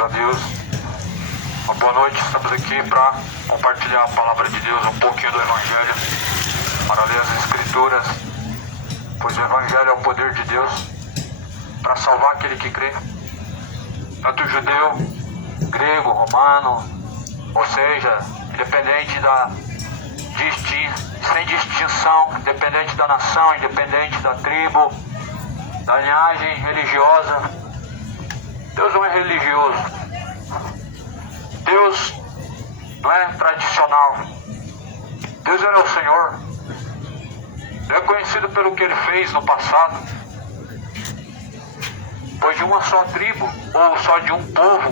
Graças a Deus. Uma boa noite, estamos aqui para compartilhar a palavra de Deus, um pouquinho do Evangelho, para ler as Escrituras, pois o Evangelho é o poder de Deus para salvar aquele que crê, tanto judeu, grego, romano, ou seja, independente sem distinção, independente da nação, independente da tribo, da linhagem religiosa. Deus não é religioso. Deus não é tradicional. Deus é o Senhor. Ele é conhecido pelo que Ele fez no passado. Pois de uma só tribo, ou só de um povo,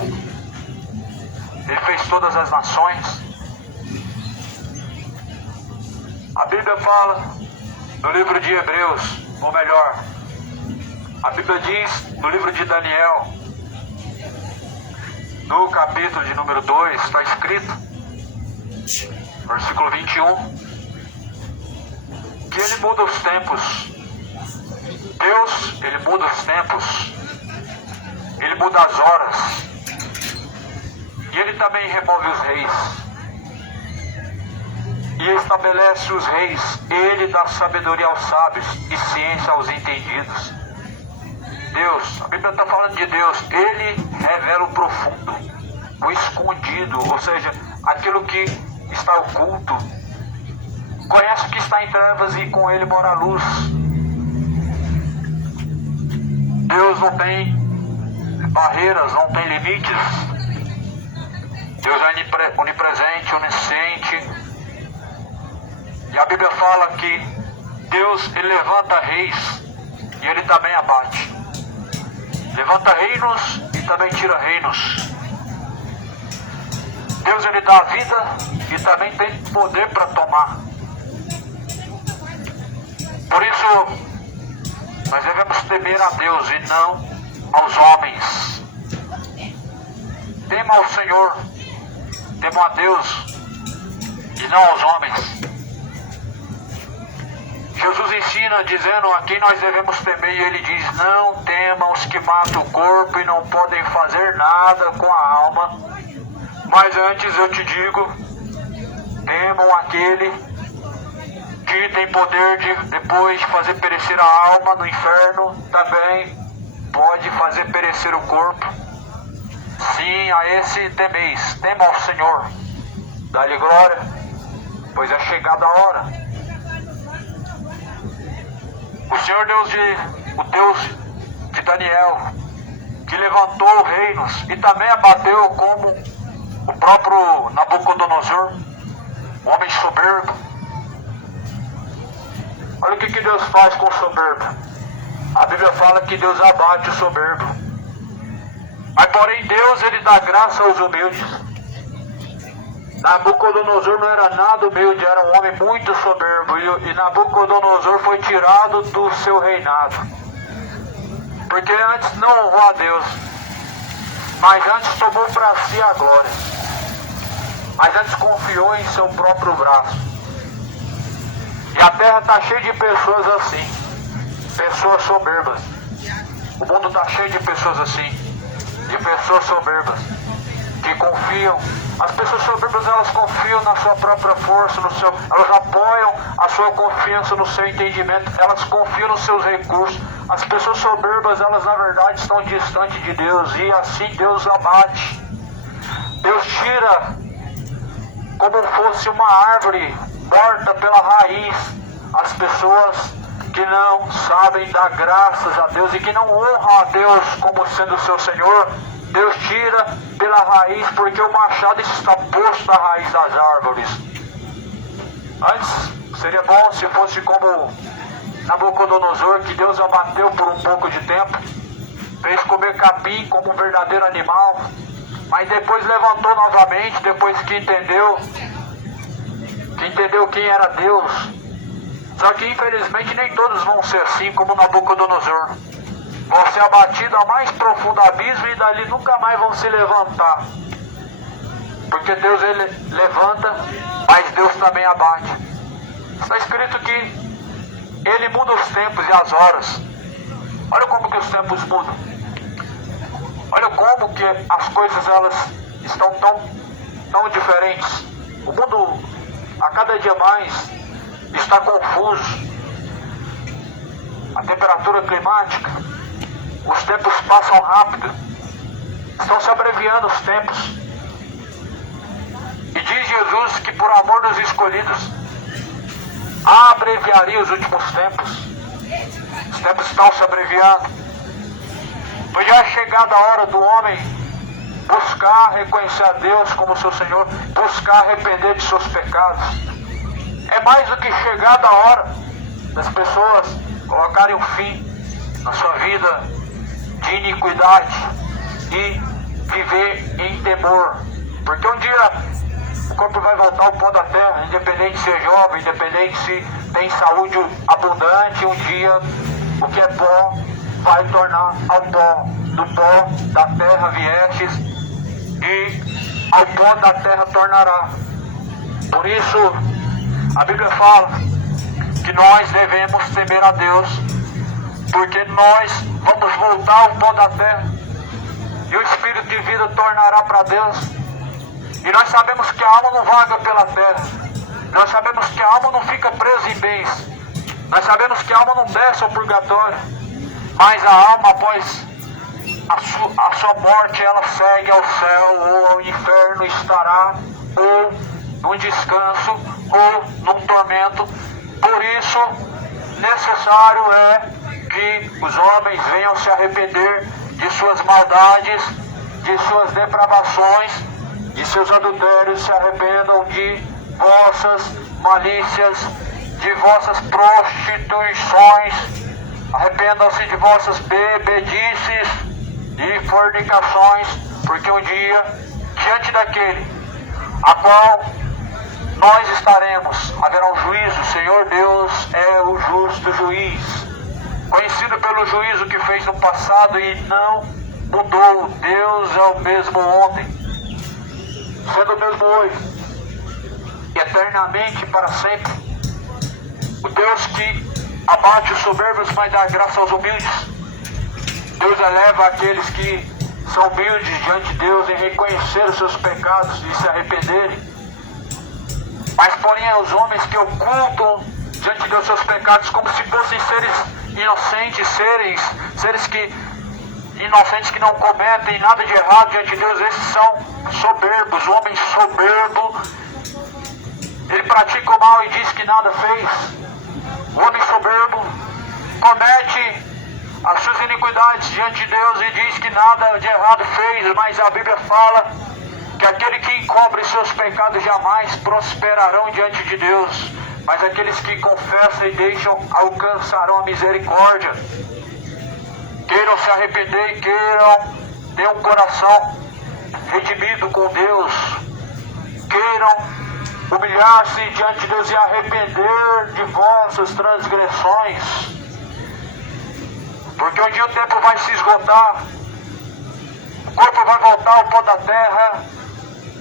Ele fez todas as nações. A Bíblia fala no livro de Hebreus, ou melhor, a Bíblia diz no livro de Daniel, no capítulo de número 2, está escrito, versículo 21, que Ele muda os tempos. Deus, Ele muda os tempos. Ele muda as horas. E Ele também remove os reis. E estabelece os reis. Ele dá sabedoria aos sábios e ciência aos entendidos. Deus, a Bíblia está falando de Deus. Ele revela o profundo, o escondido, ou seja, aquilo que está oculto. Conhece o que está em trevas e com Ele mora a luz. Deus não tem barreiras, não tem limites. Deus é onipresente, onisciente. E a Bíblia fala que Deus, Ele levanta reis e Ele também abate. Levanta reinos e também tira reinos. Deus, Ele dá a vida e também tem poder para tomar. Por isso, nós devemos temer a Deus e não aos homens. Tema ao Senhor, tema a Deus e não aos homens. Jesus ensina dizendo a quem nós devemos temer, e Ele diz: não temam os que matam o corpo e não podem fazer nada com a alma, mas antes eu te digo, temam aquele que tem poder de, depois de fazer perecer a alma no inferno, também pode fazer perecer o corpo. Sim, a esse temeis, tema ao Senhor, dá-lhe glória, pois é chegada a hora. O Senhor o Deus de Daniel, que levantou reinos e também abateu como o próprio Nabucodonosor, um homem soberbo. Olha o que Deus faz com o soberbo. A Bíblia fala que Deus abate o soberbo. Mas porém Deus, Ele dá graça aos humildes. Nabucodonosor não era nada humilde, era um homem muito soberbo. E Nabucodonosor foi tirado do seu reinado. Porque antes não honrou a Deus, mas antes tomou para si a glória. Mas antes confiou em seu próprio braço. E a terra está cheia de pessoas assim, pessoas soberbas. O mundo está cheio de pessoas assim, de pessoas soberbas, que confiam. As pessoas soberbas, elas confiam na sua própria força, elas apoiam a sua confiança no seu entendimento, elas confiam nos seus recursos. As pessoas soberbas, elas na verdade estão distantes de Deus, e assim Deus abate. Deus tira como fosse uma árvore morta pela raiz as pessoas que não sabem dar graças a Deus e que não honram a Deus como sendo o seu Senhor. Deus tira pela raiz, porque o machado está posto na raiz das árvores. Antes, seria bom se fosse como Nabucodonosor, que Deus abateu por um pouco de tempo, fez comer capim como um verdadeiro animal, mas depois levantou novamente, depois que entendeu quem era Deus. Só que infelizmente nem todos vão ser assim como Nabucodonosor. Vão ser abatidos ao mais profundo abismo e dali nunca mais vão se levantar. Porque Deus, Ele levanta, mas Deus também abate. Está escrito que Ele muda os tempos e as horas. Olha como que os tempos mudam. Olha como que as coisas elas estão tão diferentes. O mundo a cada dia mais está confuso. A temperatura climática, os tempos passam rápido, estão se abreviando os tempos. E diz Jesus que por amor dos escolhidos abreviaria os últimos tempos. Os tempos estão se abreviando. Pois já é chegada a hora do homem buscar reconhecer a Deus como seu Senhor, buscar arrepender de seus pecados. É mais do que chegada a hora das pessoas colocarem um fim na sua vida de iniquidade e viver em temor. Porque um dia o corpo vai voltar ao pó da terra, independente se é jovem, independente se tem saúde abundante, um dia o que é pó vai tornar ao pó. Do pó da terra viestes e ao pó da terra tornará. Por isso a Bíblia fala que nós devemos temer a Deus, porque nós vamos voltar ao pó da terra e o Espírito de vida tornará para Deus. E nós sabemos que a alma não vaga pela terra, nós sabemos que a alma não fica presa em bens, nós sabemos que a alma não desce ao purgatório, mas a alma após a sua morte ela segue ao céu ou ao inferno, estará ou num descanso ou num tormento. Por isso necessário é que os homens venham se arrepender de suas maldades, de suas depravações, de seus adultérios, se arrependam de vossas malícias, de vossas prostituições, arrependam-se de vossas bebedices e fornicações, porque um dia, diante daquele a qual nós estaremos, haverá um juízo. O Senhor Deus é o justo juiz, conhecido pelo juízo que fez no passado e não mudou. Deus é o mesmo ontem, sendo o mesmo hoje, e eternamente para sempre. O Deus que abate os soberbos, mas dá graça aos humildes. Deus eleva aqueles que são humildes diante de Deus em reconhecer os seus pecados e se arrependerem. Mas porém os homens que ocultam diante de Deus seus pecados como se fossem seres inocentes, seres inocentes que não cometem nada de errado diante de Deus, esses são soberbos. O homem soberbo, ele pratica o mal e diz que nada fez. O homem soberbo comete as suas iniquidades diante de Deus e diz que nada de errado fez, mas a Bíblia fala que aquele que encobre seus pecados jamais prosperarão diante de Deus, mas aqueles que confessam e deixam alcançarão a misericórdia. Queiram se arrepender e queiram ter um coração redimido com Deus, queiram humilhar-se diante de Deus e arrepender de vossas transgressões, porque um dia o tempo vai se esgotar, o corpo vai voltar ao pó da terra,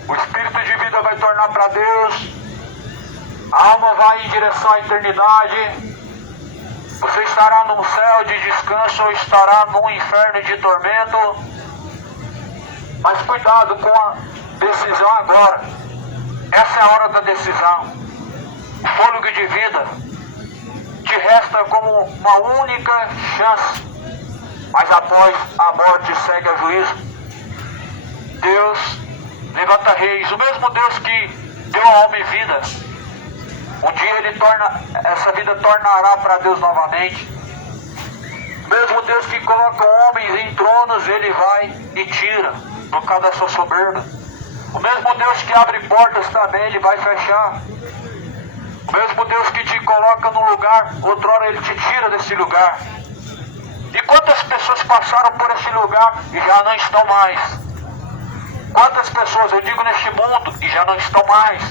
o Espírito de vida vai tornar para Deus, a alma vai em direção à eternidade. Você estará num céu de descanso ou estará num inferno de tormento. Mas cuidado com a decisão agora. Essa é a hora da decisão. O fôlego de vida te resta como uma única chance. Mas após a morte segue a juízo. Deus levanta reis. O mesmo Deus que deu ao homem vida, um dia essa vida tornará para Deus novamente. O mesmo Deus que coloca homens em tronos, ele vai e tira, por causa da sua soberba. O mesmo Deus que abre portas também, ele vai fechar. O mesmo Deus que te coloca num lugar, outrora ele te tira desse lugar. E quantas pessoas passaram por esse lugar e já não estão mais? Quantas pessoas, eu digo neste mundo, e já não estão mais?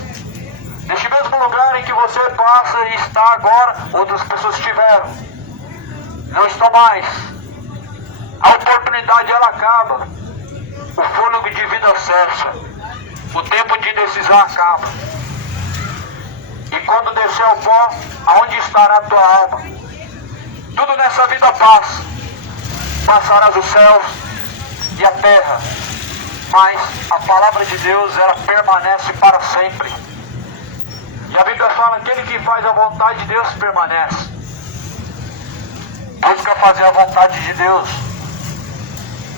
Neste mesmo lugar em que você passa e está agora, outras pessoas estiveram, não estão mais. A oportunidade ela acaba, o fôlego de vida cessa, o tempo de decisão acaba. E quando descer ao pó, aonde estará a tua alma? Tudo nessa vida passa. Passarás os céus, e a terra, mas a palavra de Deus, ela permanece para sempre. E a Bíblia fala que aquele que faz a vontade de Deus permanece. Busca fazer a vontade de Deus,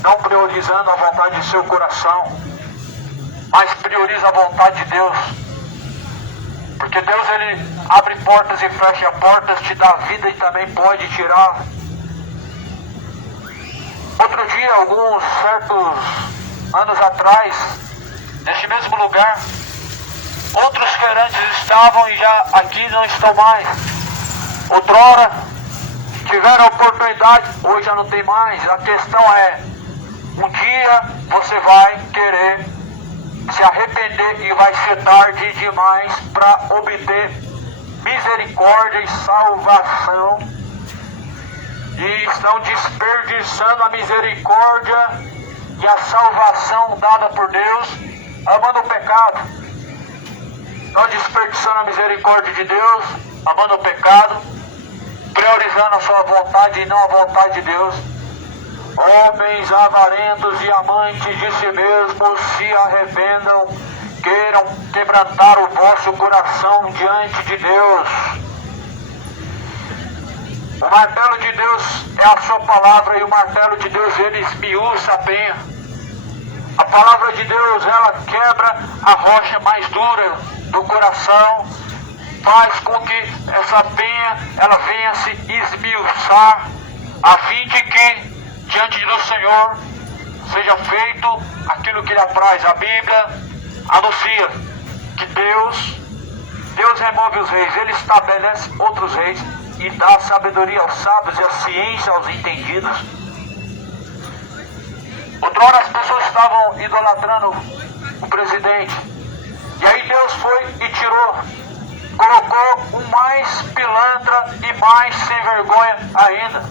não priorizando a vontade de seu coração, mas prioriza a vontade de Deus. Porque Deus, ele abre portas e fecha portas, te dá vida e também pode tirar. Outro dia, alguns certos anos atrás, neste mesmo lugar, outros feirantes estavam e já aqui não estão mais. Outrora tiveram a oportunidade, hoje já não tem mais. A questão é, um dia você vai querer se arrepender e vai ser tarde demais para obter misericórdia e salvação. E estão desperdiçando a misericórdia e a salvação dada por Deus, amando o pecado. Estão desperdiçando a misericórdia de Deus, amando o pecado, priorizando a sua vontade e não a vontade de Deus. Homens avarentos e amantes de si mesmos, se arrependam, queiram quebrantar o vosso coração diante de Deus. O martelo de Deus é a sua palavra, e o martelo de Deus, ele esmiuça a penha. A palavra de Deus, ela quebra a rocha mais dura do coração, faz com que essa penha, ela venha se esmiuçar, a fim de que diante do Senhor seja feito aquilo que lhe apraz. A Bíblia anuncia que Deus remove os reis, ele estabelece outros reis e dá sabedoria aos sábios e a ciência aos entendidos. Outrora as pessoas estavam idolatrando o presidente, e aí Deus foi e tirou, colocou um mais pilantra e mais sem vergonha ainda,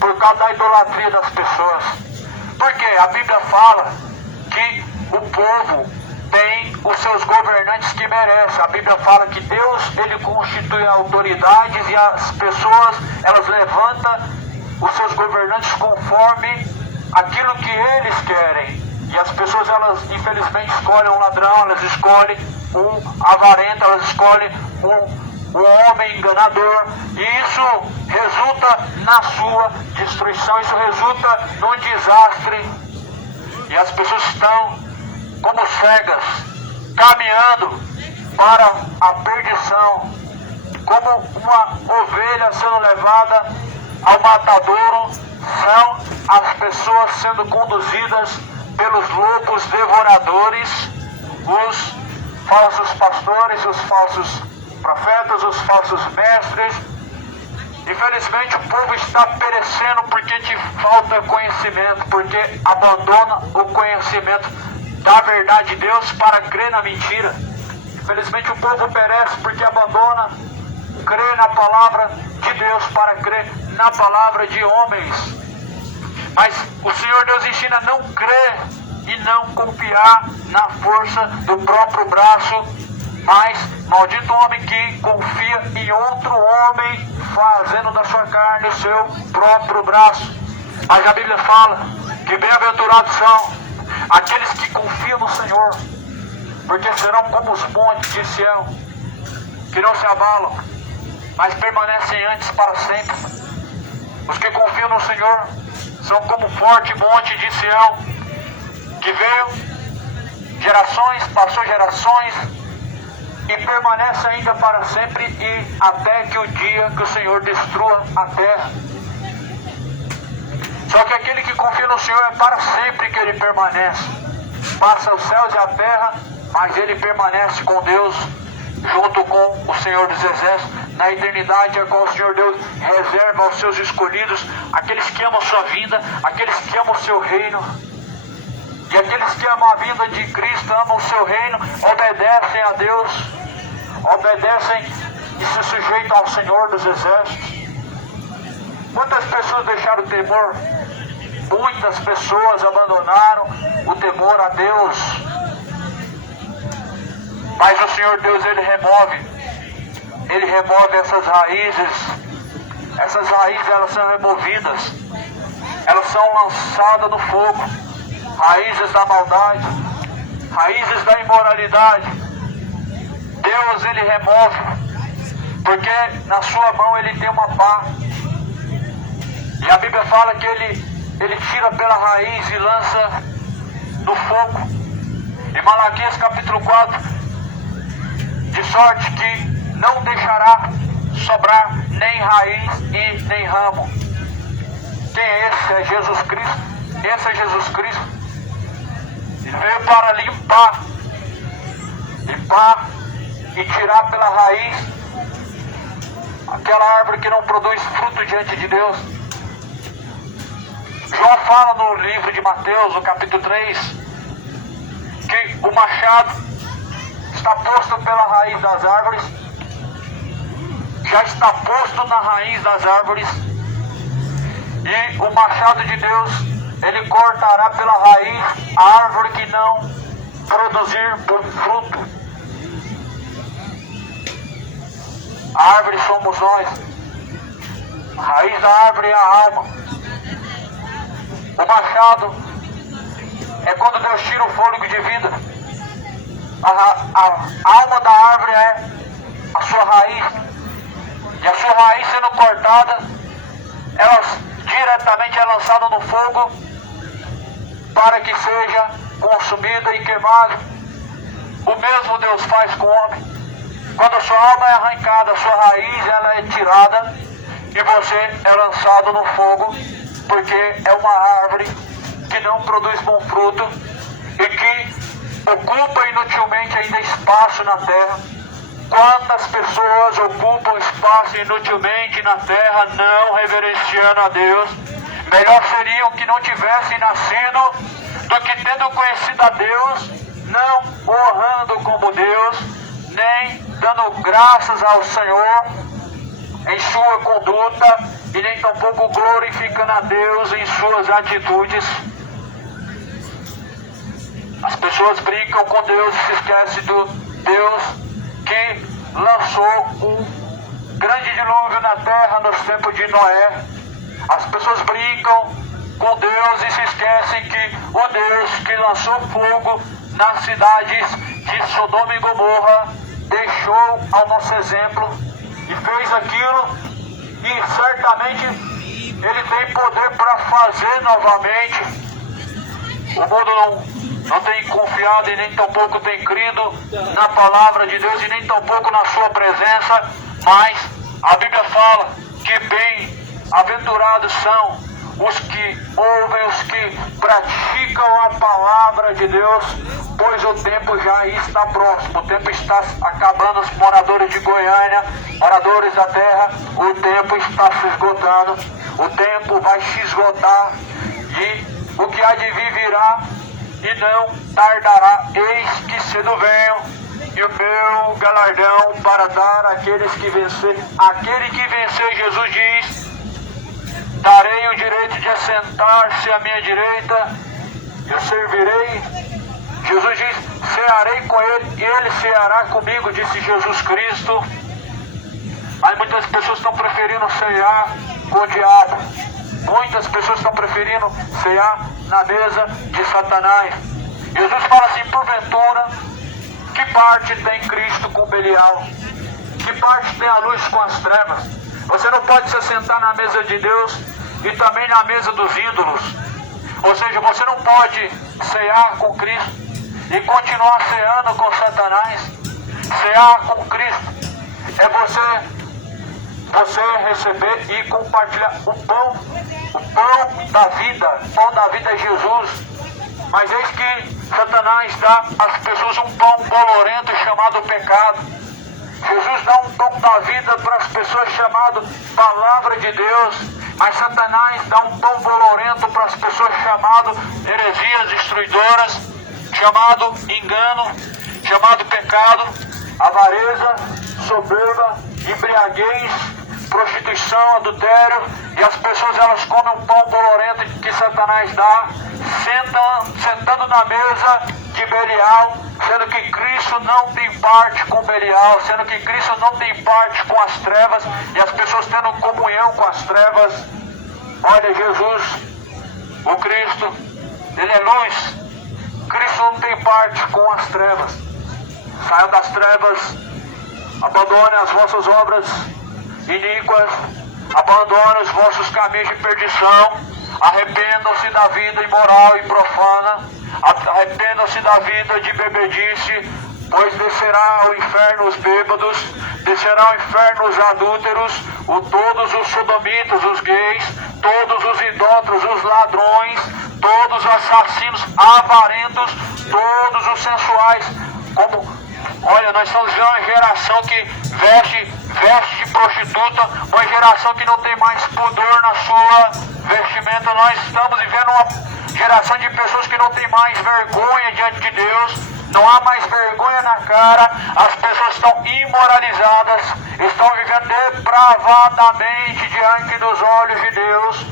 por causa da idolatria das pessoas. Porque a Bíblia fala que o povo tem os seus governantes que merecem. A Bíblia fala que Deus, ele constitui autoridades e as pessoas, elas levantam os seus governantes conforme aquilo que eles querem. E as pessoas, elas infelizmente escolhem um ladrão, elas escolhem um avarento, elas escolhem um homem enganador, e isso resulta na sua destruição, isso resulta num desastre, e as pessoas estão como cegas, caminhando para a perdição, como uma ovelha sendo levada ao matadouro. São as pessoas sendo conduzidas pelos lobos devoradores, os falsos pastores, os falsos profetas, os falsos mestres. Infelizmente o povo está perecendo porque te falta conhecimento, porque abandona o conhecimento da verdade de Deus para crer na mentira. Infelizmente o povo perece porque abandona crer na palavra de Deus para crer na palavra de homens. Mas o Senhor Deus ensina a não crer e não confiar na força do próprio braço, mas maldito o homem que confia em outro homem, fazendo da sua carne o seu próprio braço. Mas a Bíblia fala que bem-aventurados são aqueles que confiam no Senhor, porque serão como os montes de Sião, que não se abalam, mas permanecem antes para sempre. Os que confiam no Senhor são como forte monte de Sião, que veio gerações, passou gerações, e permanece ainda para sempre, e até que o dia que o Senhor destrua a terra. Só que aquele que confia no Senhor é para sempre que ele permanece. Passa os céus e a terra, mas ele permanece com Deus, junto com o Senhor dos Exércitos, na eternidade, a qual o Senhor Deus reserva aos seus escolhidos, aqueles que amam sua vinda, aqueles que amam o seu reino. E aqueles que amam a vida de Cristo, amam o seu reino, obedecem a Deus, obedecem e se sujeitam ao Senhor dos Exércitos. Quantas pessoas deixaram o temor? Muitas pessoas abandonaram o temor a Deus. Mas o Senhor Deus, Ele remove essas raízes. Essas raízes, elas são removidas. Elas são lançadas no fogo. raízes da maldade, raízes da imoralidade. Deus, Ele remove, porque na sua mão Ele tem uma pá. E a Bíblia fala que Ele tira pela raiz e lança no fogo. Em Malaquias capítulo 4, de sorte que não deixará sobrar nem raiz e nem ramo. Quem é esse? É Jesus Cristo. Esse é Jesus Cristo. Ele veio para limpar e tirar pela raiz aquela árvore que não produz fruto diante de Deus. João fala no livro de Mateus, no capítulo 3, que o machado está posto pela raiz das árvores, já está posto na raiz das árvores, e o machado de Deus, ele cortará pela raiz a árvore que não produzir bom fruto. A árvore somos nós. A raiz da árvore é a alma. O machado é quando Deus tira o fôlego de vida. A alma da árvore é a sua raiz. E a sua raiz sendo cortada, ela diretamente é lançada no fogo para que seja consumida e queimada. O mesmo Deus faz com o homem. Quando a sua alma é arrancada, a sua raiz ela é tirada e você é lançado no fogo, porque é uma árvore que não produz bom fruto e que ocupa inutilmente ainda espaço na terra. Quantas pessoas ocupam espaço inutilmente na terra, não reverenciando a Deus? Melhor seriam que não tivessem nascido do que tendo conhecido a Deus, não honrando como Deus, nem dando graças ao Senhor em sua conduta e nem tampouco glorificando a Deus em suas atitudes. As pessoas brincam com Deus e se esquecem do Deus que lançou um grande dilúvio na terra nos tempos de Noé. As pessoas brincam com Deus e se esquecem que o Deus que lançou fogo nas cidades de Sodoma e Gomorra deixou ao nosso exemplo e fez aquilo, e certamente Ele tem poder para fazer novamente. O mundo não tem confiado e nem tampouco tem crido na palavra de Deus e nem tampouco na sua presença, mas a Bíblia fala que bem-aventurados são os que ouvem, os que praticam a palavra de Deus, pois o tempo já está próximo, o tempo está acabando. Os moradores de Goiânia, moradores da terra, o tempo está se esgotando, o tempo vai se esgotar e o que há de vir virá e não tardará. Eis que cedo venho e o meu galardão para dar àqueles que vencerem. Aquele que vencer, Jesus diz, darei o direito de assentar-se à minha direita, eu servirei. Jesus diz, cearei com ele e ele ceará comigo, disse Jesus Cristo. Mas muitas pessoas estão preferindo cear com o diabo. Muitas pessoas estão preferindo cear na mesa de Satanás. Jesus fala assim, porventura, que parte tem Cristo com Belial? Que parte tem a luz com as trevas? Você não pode se assentar na mesa de Deus e também na mesa dos ídolos. Ou seja, você não pode cear com Cristo e continuar ceando com Satanás. Cear com Cristo é você receber e compartilhar o pão da vida. O pão da vida é Jesus. Mas eis que Satanás dá às pessoas um pão bolorento chamado pecado. Jesus dá um pão da vida para as pessoas chamado palavra de Deus, mas Satanás dá um pão bolorento para as pessoas chamado heresias destruidoras, chamado engano, chamado pecado, avareza, soberba, embriaguez, prostituição, adultério, e as pessoas elas comem o pão bolorento que Satanás dá, sentando na mesa de Belial, sendo que Cristo não tem parte com Belial, sendo que Cristo não tem parte com as trevas, e as pessoas tendo comunhão com as trevas. Olha, Jesus, o Cristo, Ele é luz. Cristo não tem parte com as trevas. Saiam das trevas, abandone as vossas obras iníquas, abandone os vossos caminhos de perdição, arrependam-se da vida imoral e profana, arrependam-se da vida de bebedice, pois descerá ao inferno os bêbados, descerá ao inferno os adúlteros, todos os sodomitas, os gays, todos os idólatras, os ladrões, todos os assassinos, avarentos, todos os sensuais. Olha, nós estamos vivendo uma geração que veste de prostituta, uma geração que não tem mais pudor na sua vestimenta. Nós estamos vivendo uma geração de pessoas que não tem mais vergonha diante de Deus. Não há mais vergonha na cara, as pessoas estão imoralizadas, estão vivendo depravadamente diante dos olhos de Deus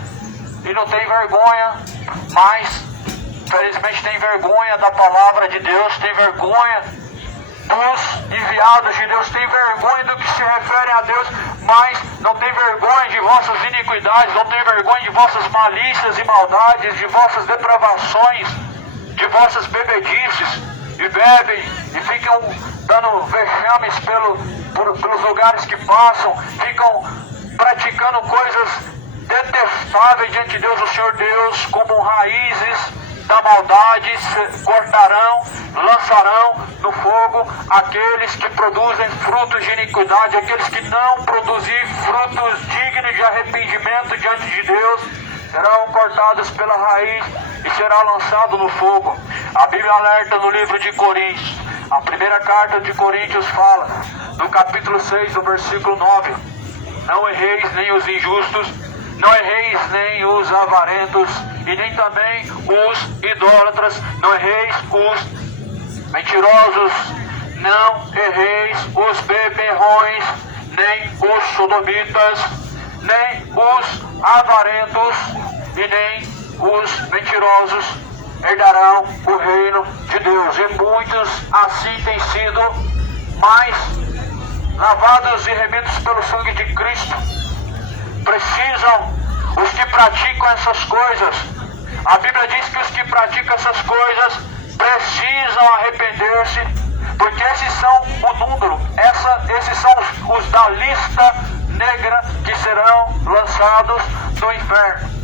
e não tem vergonha, mas infelizmente tem vergonha da palavra de Deus, tem vergonha dos enviados de Deus, tem vergonha do que se refere a Deus, mas não tem vergonha de vossas iniquidades, não tem vergonha de vossas malícias e maldades, de vossas depravações, de vossas bebedices. E bebem e ficam dando vexames pelos lugares que passam, ficam praticando coisas detestáveis diante de Deus. O Senhor Deus, como raízes da maldade, cortarão, lançarão no fogo aqueles que produzem frutos de iniquidade, aqueles que não produzem frutos dignos de arrependimento diante de Deus, serão cortados pela raiz e será lançado no fogo. A Bíblia alerta no livro de Coríntios, a primeira carta de Coríntios fala, no capítulo 6, no versículo 9, não erreis nem os injustos, não erreis nem os avarentos, e nem também os idólatras, não erreis os mentirosos, não erreis os beberrões, nem os sodomitas, nem os avarentos, e nem os mentirosos herdarão o reino de Deus. E muitos assim têm sido, mas lavados e remidos pelo sangue de Cristo. Precisam os que praticam essas coisas. A Bíblia diz que os que praticam essas coisas precisam arrepender-se, porque esses são o número, esses são os da lista negra que serão lançados no inferno.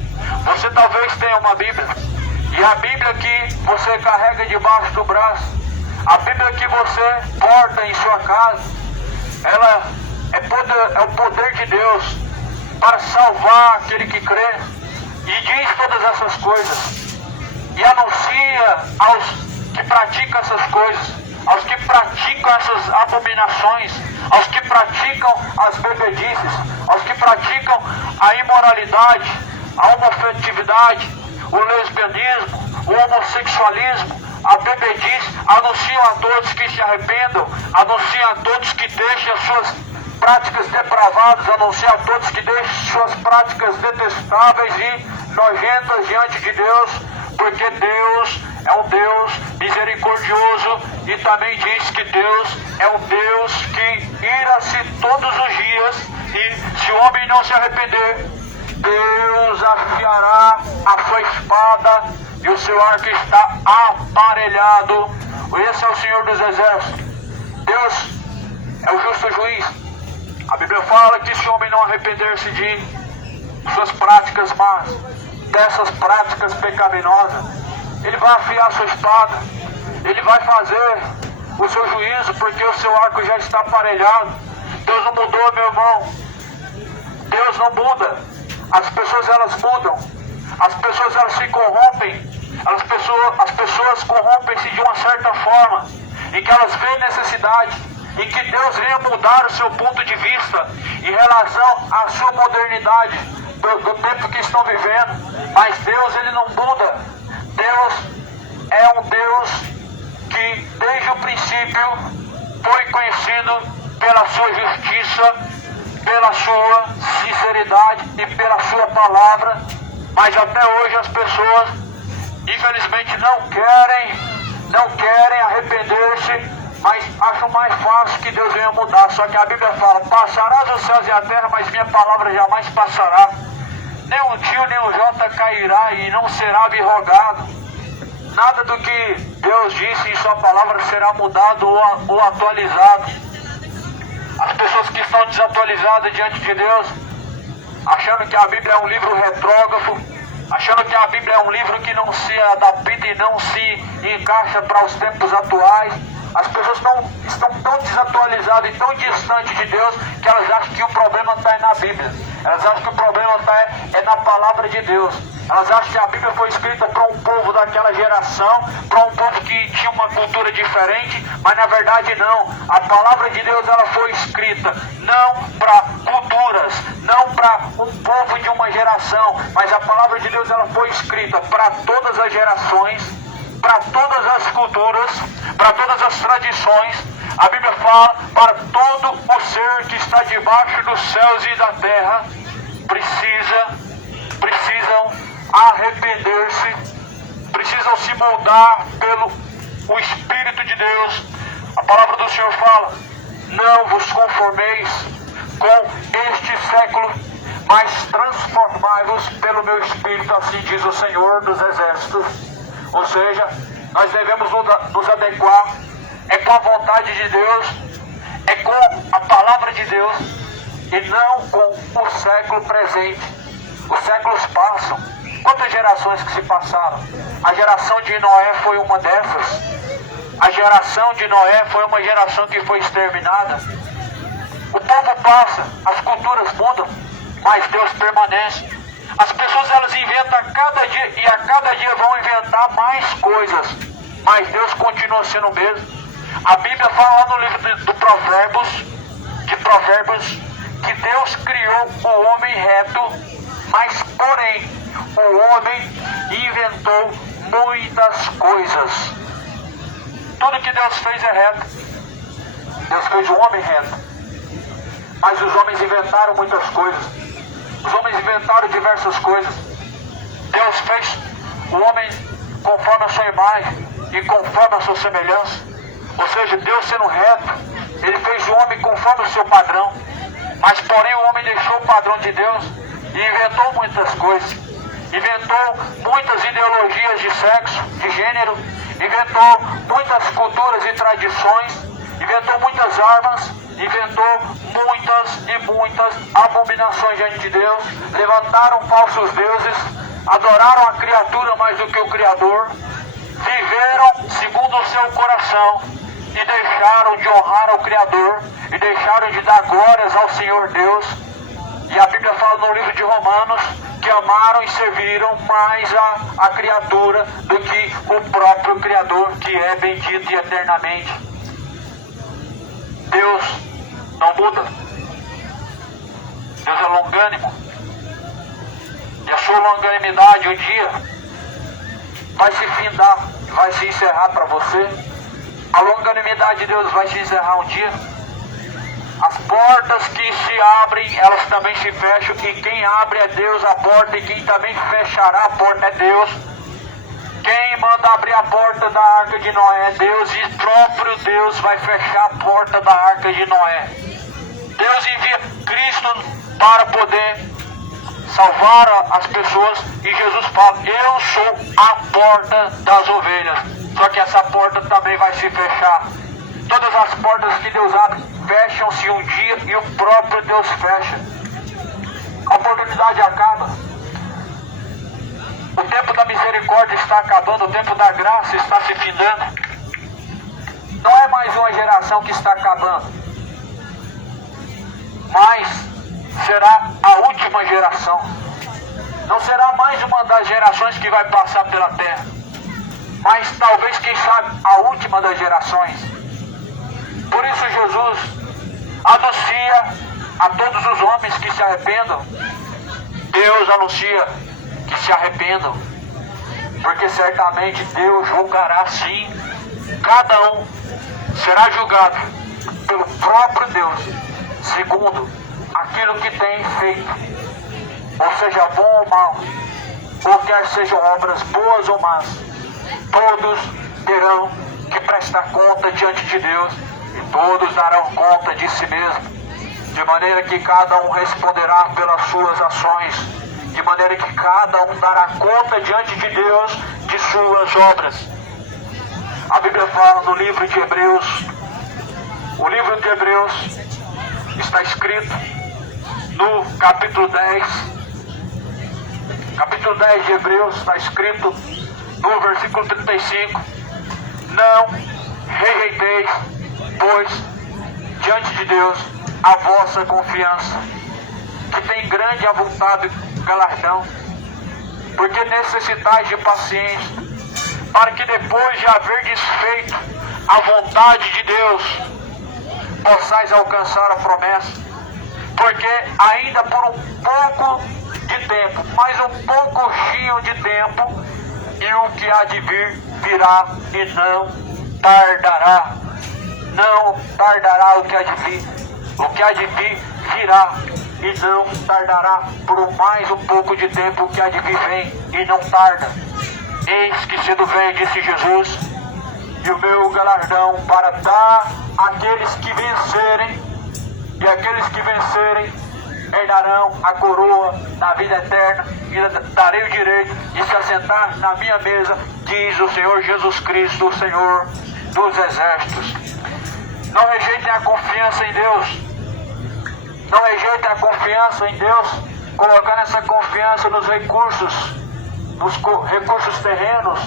Você talvez tenha uma Bíblia, e a Bíblia que você carrega debaixo do braço, a Bíblia que você porta em sua casa, ela é o poder de Deus para salvar aquele que crê, e diz todas essas coisas, e anuncia aos que praticam essas coisas, aos que praticam essas abominações, aos que praticam as bebedices, aos que praticam a imoralidade, a homofetividade, o lesbianismo, o homossexualismo, a bebedice, anunciam a todos que se arrependam, anunciam a todos que deixem as suas práticas depravadas, anunciam a todos que deixem suas práticas detestáveis e nojentas diante de Deus, porque Deus é um Deus misericordioso, e também diz que Deus é um Deus que ira-se todos os dias, e se o homem não se arrepender, Deus afiará a sua espada e o seu arco está aparelhado. Esse é o Senhor dos Exércitos. Deus é o justo juiz. A Bíblia fala que se o homem não arrepender-se de suas práticas más, dessas práticas pecaminosas, ele vai afiar a sua espada, ele vai fazer o seu juízo, porque o seu arco já está aparelhado. Deus não mudou, meu irmão. Deus não muda. As pessoas, elas mudam. As pessoas, elas se corrompem. As pessoas corrompem-se de uma certa forma, em que elas veem necessidade, em que Deus venha mudar o seu ponto de vista em relação à sua modernidade do tempo que estão vivendo. Mas Deus, ele não muda. Deus é um Deus que desde o princípio foi conhecido pela sua justiça, pela sua sinceridade e pela sua palavra, mas até hoje as pessoas infelizmente não querem arrepender-se, mas acham mais fácil que Deus venha mudar. Só que a Bíblia fala: passarás os céus e a terra, mas minha palavra jamais passará. Nem um tio nem um jota cairá e não será abrogado. Nada do que Deus disse em sua palavra será mudado ou atualizado. As pessoas que estão desatualizadas diante de Deus, achando que a Bíblia é um livro retrógrafo, achando que a Bíblia é um livro que não se adapta e não se encaixa para os tempos atuais. As pessoas estão tão desatualizadas e tão distantes de Deus que elas acham que o problema está na Bíblia. Elas acham que o problema é na palavra de Deus. Elas acham que a Bíblia foi escrita para um povo daquela geração, para um povo que tinha uma cultura diferente, mas na verdade não. A palavra de Deus ela foi escrita não para culturas, não para um povo de uma geração, mas a palavra de Deus ela foi escrita para todas as gerações, para todas as culturas, para todas as tradições. A Bíblia fala para todo o ser que está debaixo dos céus e da terra, precisam arrepender-se, precisam se moldar pelo o Espírito de Deus. A palavra do Senhor fala: não vos conformeis com este século, mas transformai-vos pelo meu Espírito, assim diz o Senhor dos Exércitos. Ou seja, nós devemos nos adequar com a vontade de Deus, com a palavra de Deus, e não com o século presente. Os séculos passam. Quantas gerações que se passaram? A geração de Noé foi uma dessas. A geração de Noé foi uma geração que foi exterminada. O povo passa, as culturas mudam, mas Deus permanece. As pessoas elas inventam a cada dia, e a cada dia vão inventar mais coisas, mas Deus continua sendo o mesmo. A Bíblia fala lá no livro de Provérbios, que Deus criou o homem reto, mas porém o homem inventou muitas coisas. Tudo que Deus fez é reto. Deus fez o homem reto, mas os homens inventaram muitas coisas. Os homens inventaram diversas coisas. Deus fez o homem conforme a sua imagem e conforme a sua semelhança. Ou seja, Deus sendo reto, Ele fez o homem conforme o seu padrão. Mas porém o homem deixou o padrão de Deus e inventou muitas coisas. Inventou muitas ideologias de sexo, de gênero. Inventou muitas culturas e tradições. Inventou muitas armas. Inventou muitas abominações diante de Deus. Levantaram falsos deuses. Adoraram a criatura mais do que o Criador. Viveram segundo o seu coração e deixaram de honrar ao Criador e deixaram de dar glórias ao Senhor Deus. E a Bíblia fala no livro de Romanos que amaram e serviram mais a criatura do que o próprio Criador, que é bendito e eternamente. Deus não muda. Deus é longânimo. E a sua longanimidade um dia vai se findar, vai se encerrar para você. A longanimidade de Deus vai se encerrar um dia. As portas que se abrem, elas também se fecham. E quem abre é Deus a porta, e quem também fechará a porta é Deus. Quem manda abrir a porta da arca de Noé é Deus, e próprio Deus vai fechar a porta da arca de Noé. Deus envia Cristo para poder salvar as pessoas, e Jesus fala: eu sou a porta das ovelhas. Só que essa porta também vai se fechar. Todas as portas que Deus abre fecham-se um dia, e o próprio Deus fecha. A oportunidade acaba. O tempo da misericórdia está acabando, o tempo da graça está se findando. Não é mais uma geração que está acabando, mas será a última geração. Não será mais uma das gerações que vai passar pela terra, mas talvez, quem sabe, a última das gerações. Por isso Jesus anuncia a todos os homens que se arrependam. Deus anuncia que se arrependam, porque certamente Deus julgará sim. Cada um será julgado pelo próprio Deus, segundo aquilo que tem feito, ou seja bom ou mal, ou quer sejam obras boas ou más. Todos terão que prestar conta diante de Deus, e todos darão conta de si mesmo, de maneira que cada um responderá pelas suas ações, de maneira que cada um dará conta diante de Deus de suas obras. A Bíblia fala no livro de Hebreus, o livro de Hebreus está escrito no capítulo 10 de Hebreus, está escrito no versículo 35, não rejeiteis, pois, diante de Deus, a vossa confiança, que tem grande avultado galardão, porque necessitais de paciência, para que depois de haverdes feito a vontade de Deus, possais alcançar a promessa, porque ainda por um pouco de tempo, mais um pouquinho de tempo, e o que há de vir virá e não tardará. Não tardará o que há de vir. O que há de vir virá e não tardará. Por mais um pouco de tempo, o que há de vir vem e não tarda. Eis que cedo vem, disse Jesus, e o meu galardão para dar àqueles que vencerem, e aqueles que vencerem herdarão a coroa da vida eterna, e darei o direito de se assentar na minha mesa, diz o Senhor Jesus Cristo, o Senhor dos exércitos. Não rejeitem a confiança em Deus. Não rejeitem a confiança em Deus, colocando essa confiança nos recursos terrenos,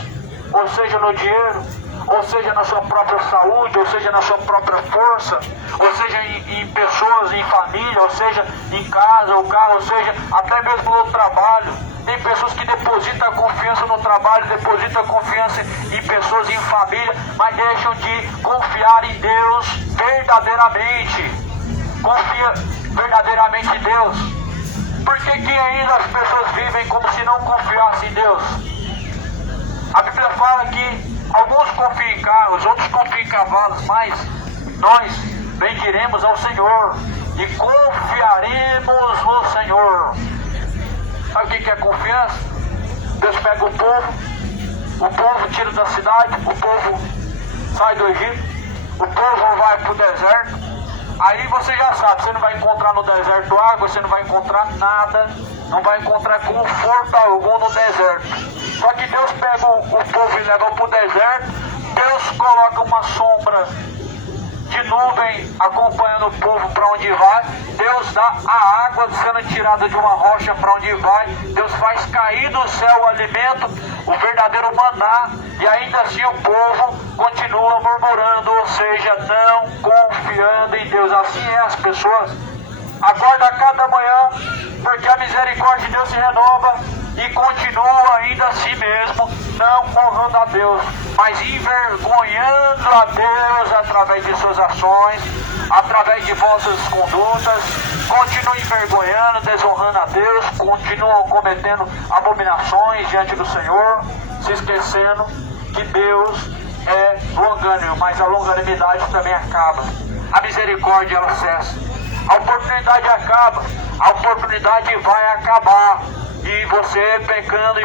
ou seja, no dinheiro, ou seja, na sua própria saúde, ou seja, na sua própria força, ou seja, em pessoas, em família, ou seja, em casa, ou carro, ou seja, até mesmo no trabalho. Tem pessoas que depositam a confiança no trabalho, depositam a confiança em pessoas, em família, mas deixam de confiar em Deus verdadeiramente. Confia verdadeiramente em Deus. Por que ainda as pessoas vivem como se não confiassem em Deus? A Bíblia fala que alguns confiam em carros, outros confiam em cavalos, mas nós bendiremos ao Senhor e confiaremos no Senhor. Sabe o que é confiança? Deus pega o povo tira da cidade, o povo sai do Egito, o povo vai para o deserto. Aí você já sabe, você não vai encontrar no deserto água, você não vai encontrar nada, não vai encontrar conforto algum no deserto. Só que Deus pega o povo e leva para o deserto, Deus coloca uma sombra de nuvem acompanhando o povo para onde vai, Deus dá a água sendo tirada de uma rocha para onde vai, Deus faz cair do céu o alimento, o verdadeiro maná, e ainda assim o povo continua murmurando, ou seja, não confiando em Deus. Assim é as pessoas. Acorda a cada manhã, porque a misericórdia de Deus se renova e continua ainda assim mesmo, não honrando a Deus, mas envergonhando a Deus através de suas ações, através de vossas condutas, continuam envergonhando, desonrando a Deus, continuam cometendo abominações diante do Senhor, se esquecendo que Deus é longânimo, mas a longanimidade também acaba, a misericórdia ela cessa, a oportunidade acaba, a oportunidade vai acabar. E você pecando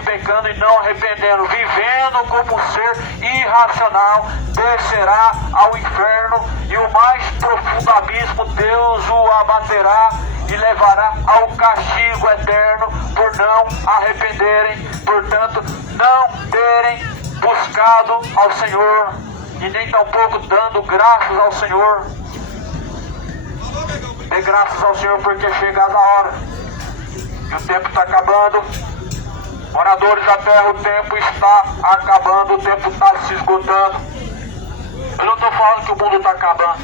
e não arrependendo, vivendo como um ser irracional, descerá ao inferno e o mais profundo abismo Deus o abaterá e levará ao castigo eterno por não arrependerem, portanto não terem buscado ao Senhor e nem tampouco dando graças ao Senhor. Dê graças ao Senhor porque é chegada a hora. E o tempo está acabando. Moradores da terra, o tempo está acabando, o tempo está se esgotando. Eu não estou falando que o mundo está acabando.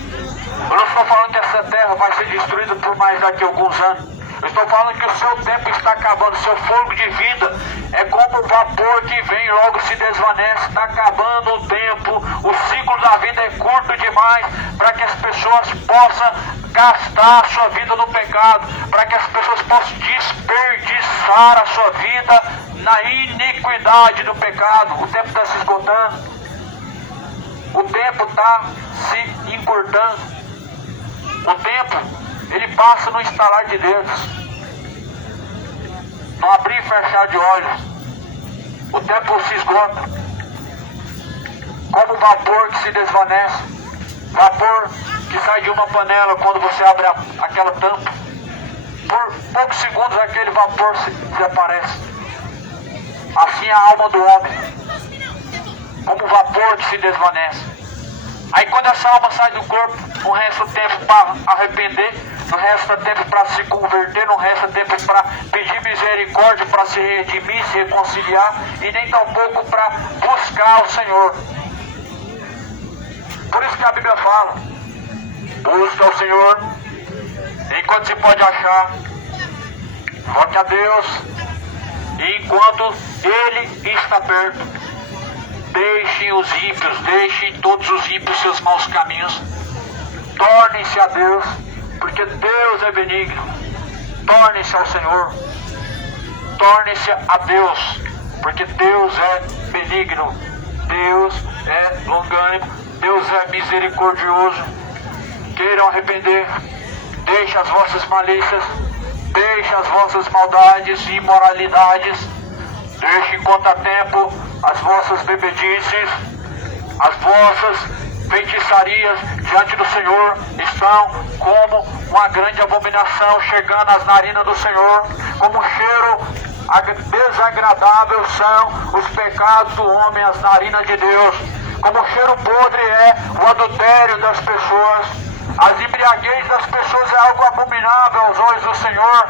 Eu não estou falando que essa terra vai ser destruída por mais daqui a alguns anos. Eu estou falando que o seu tempo está acabando, o seu fogo de vida é como um vapor que vem e logo se desvanece. Está acabando o tempo, o ciclo da vida é curto demais para que as pessoas possam gastar a sua vida no pecado, para que as pessoas possam desperdiçar a sua vida na iniquidade do pecado. O tempo está se esgotando, o tempo está se encurtando, o tempo ele passa no estalar de dedos, no abrir e fechar de olhos. O tempo se esgota, como vapor que se desvanece, vapor que sai de uma panela quando você abre aquela tampa. Por poucos segundos aquele vapor se desaparece. Assim é a alma do homem. como um vapor que se desvanece. Aí quando essa alma sai do corpo, não resta tempo para arrepender, não resta tempo para se converter, não resta tempo para pedir misericórdia, para se redimir, se reconciliar, e nem tampouco para buscar o Senhor. Por isso que a Bíblia fala, busca o Senhor enquanto se pode achar, volte a Deus, e enquanto Ele está perto. Deixem os ímpios, deixem todos os ímpios seus maus caminhos. Tornem-se a Deus, porque Deus é benigno. Tornem-se ao Senhor. Tornem-se a Deus, porque Deus é benigno. Deus é longânimo. Deus é misericordioso. Queiram arrepender. Deixem as vossas malícias. Deixem as vossas maldades e imoralidades. Deixem enquanto há tempo as vossas bebedices, as vossas feitiçarias diante do Senhor estão como uma grande abominação chegando às narinas do Senhor, como um cheiro desagradável são os pecados do homem às narinas de Deus, como um cheiro podre é o adultério das pessoas, as embriaguez das pessoas é algo abominável aos olhos do Senhor.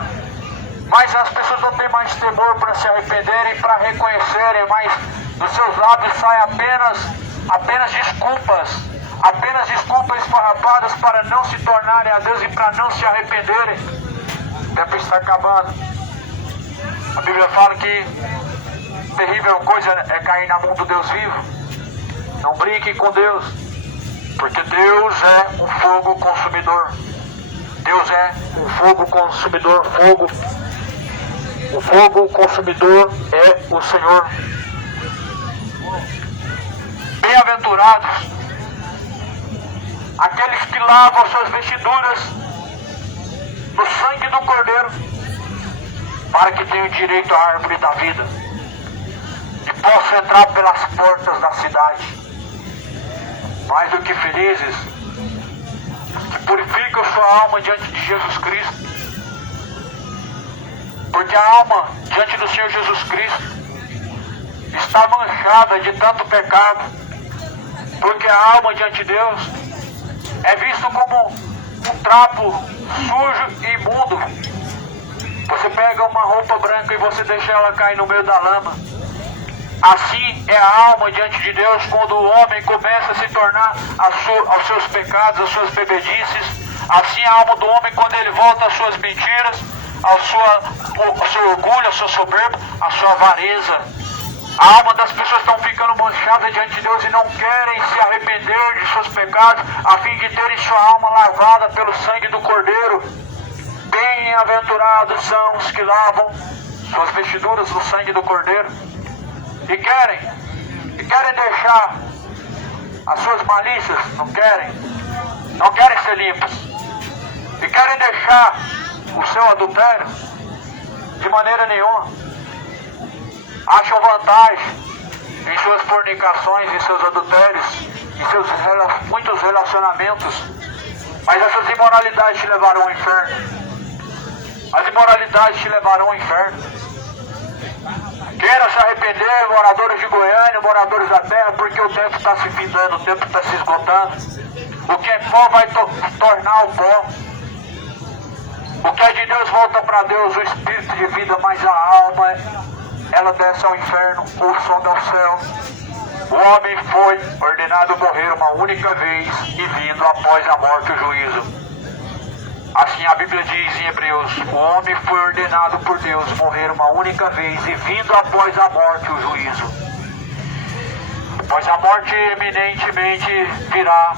Mas as pessoas não têm mais temor para se arrependerem, para reconhecerem, mas dos seus lábios saem apenas desculpas esfarrapadas para não se tornarem a Deus e para não se arrependerem. O tempo está acabando. A Bíblia fala que terrível coisa é cair na mão do Deus vivo. Não brinque com Deus, porque Deus é um fogo consumidor. Deus é um fogo consumidor, O fogo consumidor é o Senhor. Bem-aventurados aqueles que lavam suas vestiduras no sangue do Cordeiro, para que tenham direito à árvore da vida e possam entrar pelas portas da cidade. Mais do que felizes, que purificam sua alma diante de Jesus Cristo, porque a alma diante do Senhor Jesus Cristo está manchada de tanto pecado, porque a alma diante de Deus é visto como um trapo sujo e imundo. Você pega uma roupa branca e você deixa ela cair no meio da lama. Assim é a alma diante de Deus quando o homem começa a se tornar aos seus pecados, às suas bebedices. Assim é a alma do homem quando ele volta às suas mentiras, ao seu orgulho, à sua soberba, à sua avareza. A alma das pessoas estão ficando manchadas diante de Deus e não querem se arrepender de seus pecados, a fim de terem sua alma lavada pelo sangue do Cordeiro. Bem-aventurados são os que lavam suas vestiduras no sangue do Cordeiro e querem deixar as suas malícias, não querem ser limpos, e querem deixar o seu adultério de maneira nenhuma. Acham vantagem em suas fornicações, em seus adultérios, em seus muitos relacionamentos, mas essas imoralidades te levarão ao inferno. As imoralidades te levarão ao inferno. Queiram se arrepender, moradores de Goiânia, moradores da terra, porque o tempo está se findando, o tempo está se esgotando. O que é pó vai tornar o pó. O que é de Deus volta para Deus, o espírito de vida, mas a alma, ela desce ao inferno ou sobe ao céu. O homem foi ordenado morrer uma única vez e vindo após a morte o juízo. Assim a Bíblia diz em Hebreus, o homem foi ordenado por Deus morrer uma única vez e vindo após a morte o juízo. Pois a morte eminentemente virá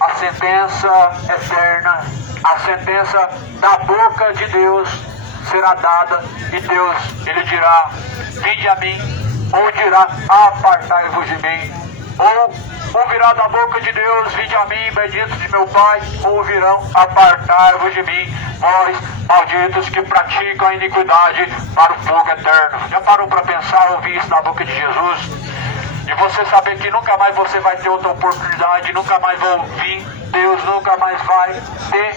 a sentença eterna, a sentença da boca de Deus será dada e Deus, ele dirá, vinde a mim, ou dirá, apartai-vos de mim, ou ouvirá da boca de Deus, vinde a mim, benditos de meu Pai, ouvirão, apartai-vos de mim, vós, malditos que praticam a iniquidade para o fogo eterno. Já parou para pensar, ouvir isso da boca de Jesus? E você saber que nunca mais você vai ter outra oportunidade, nunca mais vai ouvir, Deus nunca mais vai ter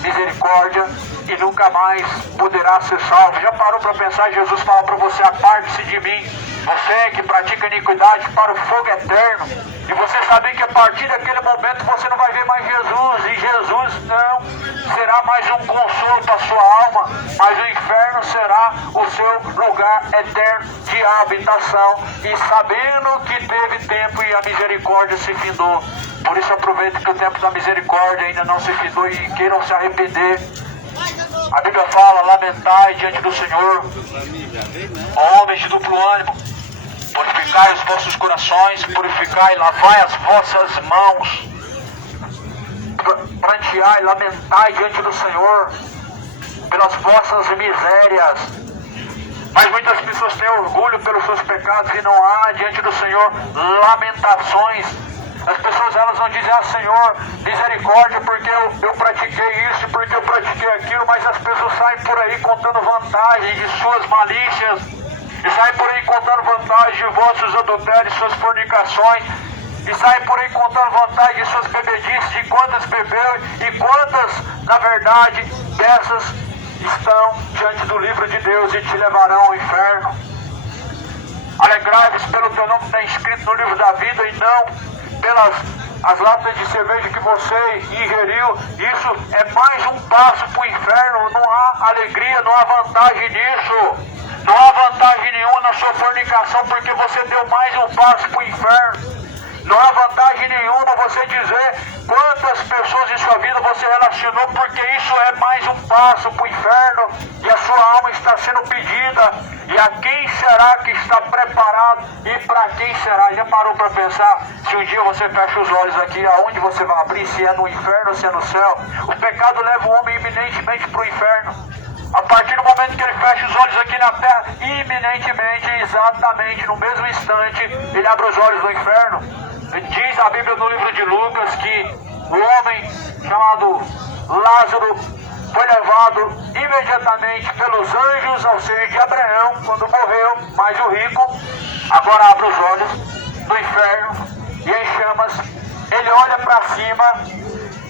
misericórdia e nunca mais poderá ser salvo. Já parou para pensar? Jesus fala para você, aparte-se de mim, você que pratica iniquidade, para o fogo eterno. E você sabe que a partir daquele momento você não vai ver mais Jesus. E Jesus não será mais um consolo para a sua alma, mas o inferno será o seu lugar eterno de habitação. E sabendo que teve tempo e a misericórdia se findou. Por isso aproveite que o tempo da misericórdia ainda não se findou e queiram se arrepender. A Bíblia fala, lamentai diante do Senhor, homens de duplo ânimo, purificai os vossos corações, purificai, lavai as vossas mãos, pranteai, lamentai diante do Senhor, pelas vossas misérias. Mas muitas pessoas têm orgulho pelos seus pecados e não há diante do Senhor lamentações. As pessoas elas não dizem, Senhor, misericórdia, porque eu pratiquei isso, porque eu pratiquei aquilo, mas as pessoas saem por aí contando vantagens de suas malícias, e saem por aí contando vantagens de vossos adultérios, suas fornicações, e saem por aí contando vantagens de suas bebedices, de quantas bebeu e quantas, na verdade, dessas estão diante do livro de Deus e te levarão ao inferno. Alegrai-vos pelo teu nome que está escrito no livro da vida e não pelas as latas de cerveja que você ingeriu. Isso é mais um passo para o inferno. Não há alegria, não há vantagem nisso. Não há vantagem nenhuma na sua fornicação, porque você deu mais um passo para o inferno. Não há vantagem nenhuma você dizer quantas pessoas em sua vida você relacionou, porque isso é mais um passo para o inferno e a sua alma está sendo pedida. E a quem será que está preparado e para quem será? Já parou para pensar? Se um dia você fecha os olhos aqui, aonde você vai abrir? Se é no inferno ou se é no céu? O pecado leva o homem iminentemente para o inferno. A partir do momento que ele fecha os olhos aqui na terra, iminentemente, exatamente no mesmo instante, ele abre os olhos do inferno. Diz a Bíblia no livro de Lucas que o homem chamado Lázaro foi levado imediatamente pelos anjos ao seio de Abraão quando morreu, mas o rico agora abre os olhos do inferno e em chamas. Ele olha para cima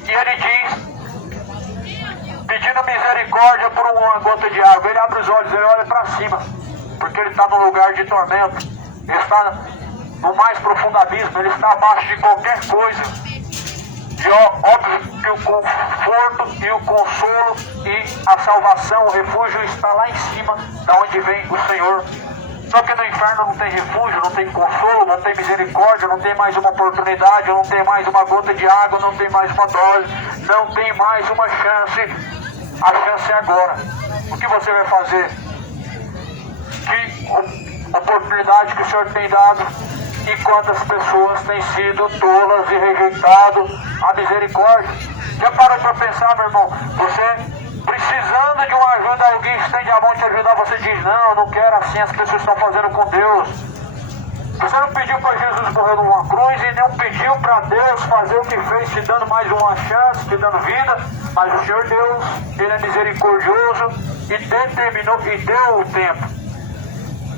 e ele diz, pedindo misericórdia por uma gota de água. Ele abre os olhos, ele olha para cima, porque ele está num lugar de tormento, ele está no mais profundo abismo, ele está abaixo de qualquer coisa. E óbvio que o conforto e o consolo e a salvação, o refúgio está lá em cima, da onde vem o Senhor. Só que no inferno não tem refúgio, não tem consolo, não tem misericórdia, não tem mais uma oportunidade, não tem mais uma gota de água, não tem mais uma dose, não tem mais uma chance. A chance é agora. O que você vai fazer? Que oportunidade que o Senhor tem dado? E quantas pessoas têm sido tolas e rejeitado a misericórdia? Já parou para pensar, meu irmão? Você precisando de uma ajuda, alguém estende a mão te ajudar, você diz, não, eu não quero assim, as pessoas estão fazendo com Deus. Você não pediu para Jesus morrer numa cruz e não pediu para Deus fazer o que fez, te dando mais uma chance, te dando vida, mas o Senhor Deus, Ele é misericordioso e determinou e deu o tempo.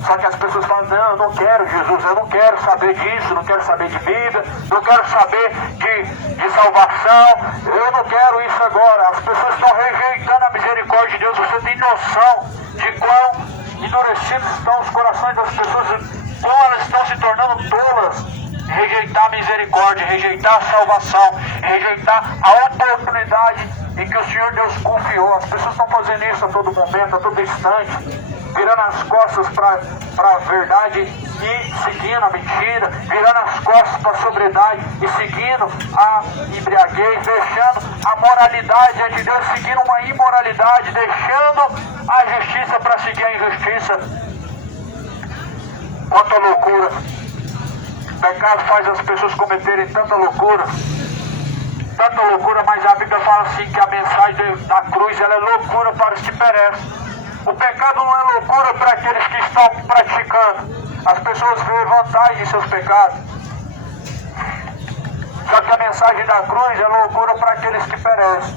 Só que as pessoas falam, não, eu não quero Jesus, eu não quero saber disso, não quero saber de vida, não quero saber de salvação, eu não quero isso agora. As pessoas estão rejeitando a misericórdia de Deus. Você tem noção de quão endurecidos estão os corações das pessoas, como elas estão se tornando tolas? Rejeitar a misericórdia, rejeitar a salvação, rejeitar a oportunidade em que o Senhor Deus confiou. As pessoas estão fazendo isso a todo momento, a todo instante, virando as costas para a verdade e seguindo a mentira, virando as costas para a sobriedade e seguindo a embriaguez, deixando a moralidade diante de Deus, seguindo uma imoralidade, deixando a justiça para seguir a injustiça. Quanta loucura! O pecado faz as pessoas cometerem tanta loucura, mas a Bíblia fala assim que a mensagem da cruz ela é loucura para os que perecem. O pecado não é loucura para aqueles que estão praticando. As pessoas veem vantagem em seus pecados. Só que a mensagem da cruz é loucura para aqueles que perecem.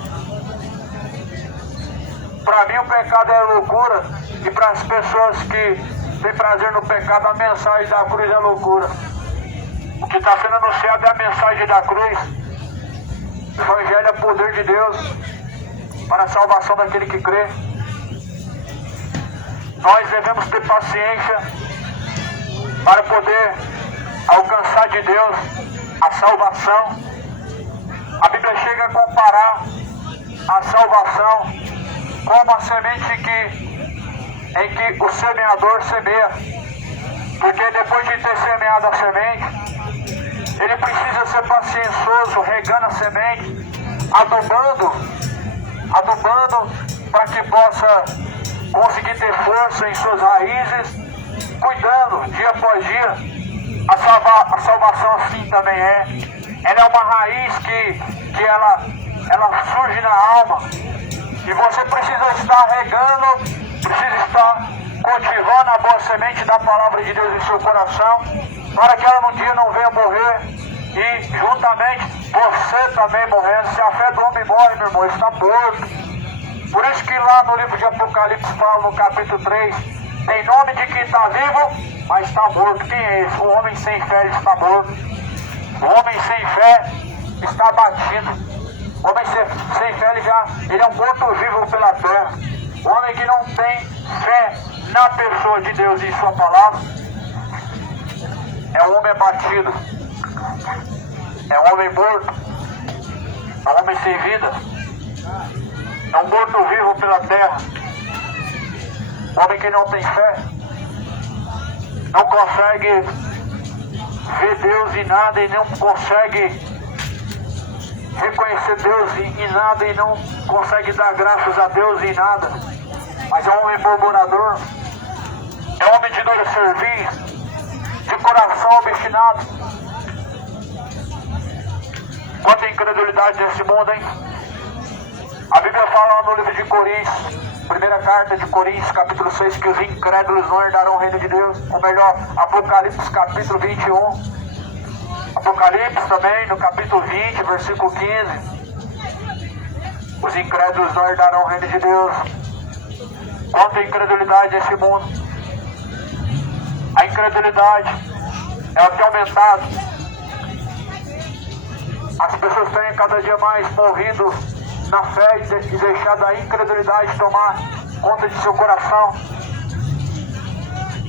Para mim o pecado é loucura, e para as pessoas que têm prazer no pecado, a mensagem da cruz é loucura. O que está sendo anunciado é a mensagem da cruz. O Evangelho é poder de Deus para a salvação daquele que crê. Nós devemos ter paciência para poder alcançar de Deus a salvação. A Bíblia chega a comparar a salvação como a semente em que o semeador semeia. Porque depois de ter semeado a semente, ele precisa ser paciencioso, regando a semente, adubando, para que possa conseguir ter força em suas raízes, cuidando dia após dia. A salvação assim também é. Ela é uma raiz que ela surge na alma. E você precisa estar regando, precisa estar cultivando a boa semente da palavra de Deus em seu coração, para que ela um dia não venha morrer e juntamente você também morrendo. Se a fé do homem morre, meu irmão, está morto. Por isso que lá no livro de Apocalipse fala no capítulo 3, tem nome de quem está vivo, mas está morto. Quem é esse? O homem sem fé está morto. O homem sem fé está batido. O homem sem fé ele é um morto vivo pela terra. O homem que não tem fé na pessoa de Deus e em sua palavra é um homem abatido, é um homem morto, é um homem sem vida, é um morto vivo pela terra. O homem que não tem fé não consegue ver Deus em nada e não consegue reconhecer Deus em nada e não consegue dar graças a Deus em nada. Mas é um homem murmurador, é um homem de duro serviço, de coração obstinado. Quanta incredulidade desse mundo, hein? A Bíblia fala no livro de Coríntios, primeira carta de Coríntios, capítulo 6, que os incrédulos não herdarão o reino de Deus. Ou melhor, Apocalipse, capítulo 21. Apocalipse também, no capítulo 20, versículo 15. Os incrédulos não herdarão o reino de Deus. Quanta incredulidade nesse mundo. A incredulidade, ela tem aumentado. As pessoas têm cada dia mais morrido na fé e deixado a incredulidade tomar conta de seu coração.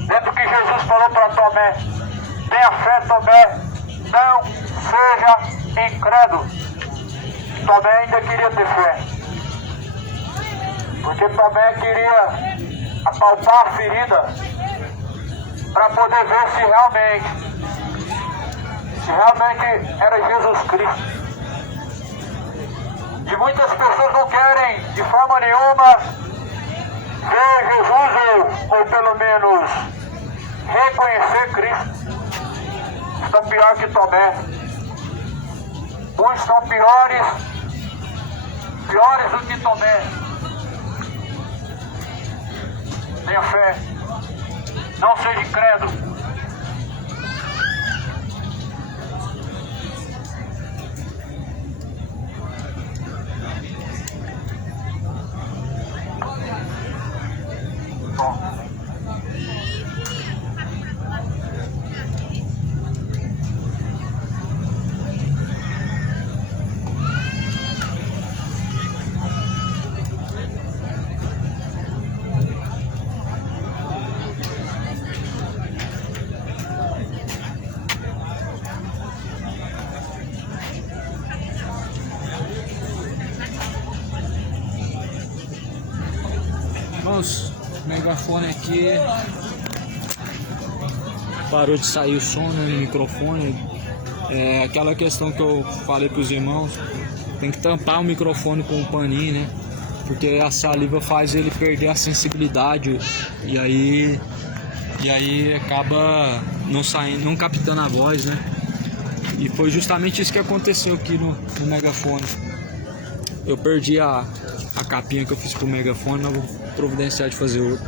Lembra que Jesus falou para Tomé: tenha fé, Tomé, não seja incrédulo. Tomé ainda queria ter fé, porque Tomé queria apalpar a ferida para poder ver se realmente era Jesus Cristo. E muitas pessoas não querem de forma nenhuma ver Jesus ou pelo menos reconhecer Cristo. Estão pior que Tomé. Muitos estão piores do que Tomé. Tenha fé, não seja incrédulo. O megafone aqui parou de sair o som no microfone. É aquela questão que eu falei para os irmãos, tem que tampar o microfone com um paninho, né? Porque a saliva faz ele perder a sensibilidade e aí acaba não saindo, não captando a voz, né? E foi justamente isso que aconteceu aqui no megafone. Eu perdi a capinha que eu fiz pro megafone, mas vou providenciar de fazer outro.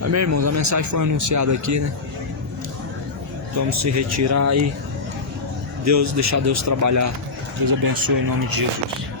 Mas, meus irmãos, a mensagem foi anunciada aqui, né? Vamos se retirar aí. Deixar Deus trabalhar. Deus abençoe em nome de Jesus.